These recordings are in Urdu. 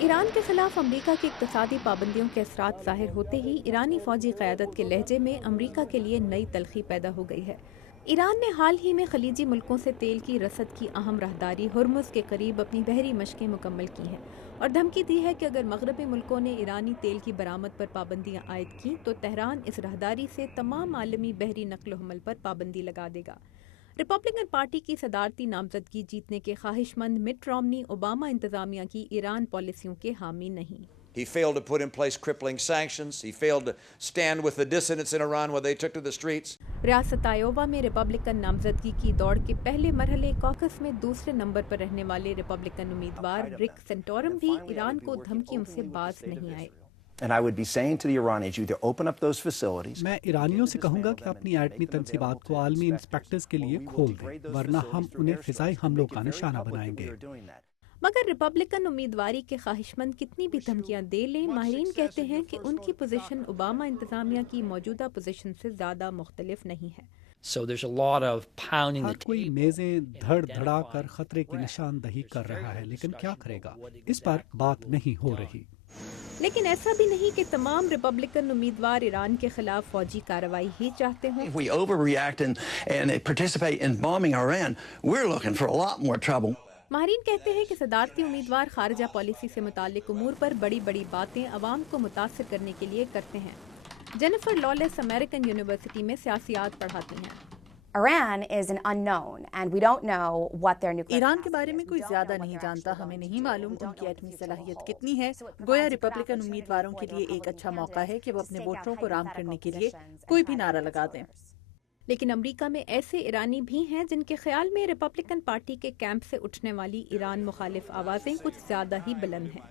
ایران کے خلاف امریکہ کی اقتصادی پابندیوں کے اثرات ظاہر ہوتے ہی ایرانی فوجی قیادت کے لہجے میں امریکہ کے لیے نئی تلخی پیدا ہو گئی ہے۔ ایران نے حال ہی میں خلیجی ملکوں سے تیل کی رسد کی اہم راہداری ہرمز کے قریب اپنی بحری مشقیں مکمل کی ہیں اور دھمکی دی ہے کہ اگر مغربی ملکوں نے ایرانی تیل کی برآمد پر پابندیاں عائد کیں تو تہران اس راہداری سے تمام عالمی بحری نقل و حمل پر پابندی لگا دے گا۔ ریپبلکن پارٹی کی صدارتی نامزدگی جیتنے کے خواہش مند مٹ رومنی اوباما انتظامیہ کی ایران پالیسیوں کے حامی نہیں۔ He failed to put in place crippling sanctions. He failed to stand with the dissidents in Iran when they took to the streets. ریاست آیووا میں ریپبلکن نامزدگی کی دوڑ کے پہلے مرحلے کاکس میں دوسرے نمبر پر رہنے والے ریپبلکن امیدوار رک سینٹورم بھی ایران کو دھمکیوں سے باز نہیں آئے۔ And I would be saying to the Iranians, you either open up those facilities. میں ایرانیوں سے کہوں گا کہ اپنی ایٹمی تنصیبات کو عالمی انسپیکٹرز کے لیے کھول دیں، ورنہ ہم انہیں فضائی حملوں کا نشانہ بنائیں گے۔ مگر ریپبلکن امیدواری کے خواہش مند کتنی بھی دھمکیاں دے لیں، ماہرین کہتے ہیں کہ ان کی پوزیشن اوباما انتظامیہ کی موجودہ پوزیشن سے زیادہ مختلف نہیں ہے۔ ہر کوئی میزیں دھڑ دھڑا کر خطرے کی نشاندہی کر رہا ہے، لیکن کیا کرے گا؟ اس پر بات نہیں ہو رہی۔ لیکن ایسا بھی نہیں کہ تمام ریپبلکن امیدوار ایران کے خلاف فوجی کارروائی ہی چاہتے ہوں۔ If we overreact and participate in bombing Iran, we're looking for a lot more trouble. ماہرین کہتے ہیں کہ صدارتی امیدوار خارجہ پالیسی سے متعلق امور پر بڑی بڑی باتیں عوام کو متاثر کرنے کے لیے کرتے ہیں۔ جینیفر لولیس امریکن یونیورسٹی میں سیاسیات پڑھاتی ہیں۔ Iran is an unknown and we don't know what their nuclear Iran کے بارے میں کوئی زیادہ نہیں جانتا، ہمیں نہیں معلوم ان کی ایٹمی صلاحیت کتنی ہے۔ گویا ریپبلکن امیدواروں کے لیے ایک اچھا موقع ہے کہ وہ اپنے ووٹروں کو رام کرنے کے لیے کوئی بھی نعرہ لگا دیں۔ لیکن امریکہ میں ایسے ایرانی بھی ہیں جن کے خیال میں ریپبلکن پارٹی کے کیمپ سے اٹھنے والی ایران مخالف آوازیں کچھ زیادہ ہی بلند ہیں۔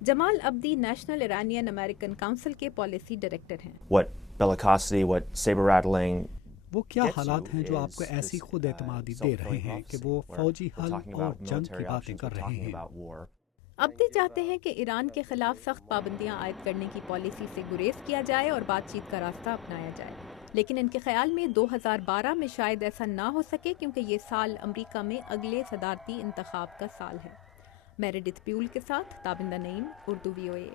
جمال عبدی نیشنل ایرانین امریکن کونسل کے پالیسی ڈائریکٹر ہیں۔ What bellicosity, what saber rattling. وہ کیا حالات ہیں جو آپ کو ایسی خود اعتمادی دے رہے ہیں کہ وہ فوجی حل اور جنگ کی باتیں کر رہے ہیں؟ عبدی چاہتے ہیں کہ ایران کے خلاف سخت پابندیاں عائد کرنے کی پالیسی سے گریز کیا جائے اور بات چیت کا راستہ اپنایا جائے، لیکن ان کے خیال میں 2012 میں شاید ایسا نہ ہو سکے کیونکہ یہ سال امریکہ میں اگلے صدارتی انتخاب کا سال ہے۔ میریڈتھ پیول کے ساتھ تابندہ نعیم، اردو VOA۔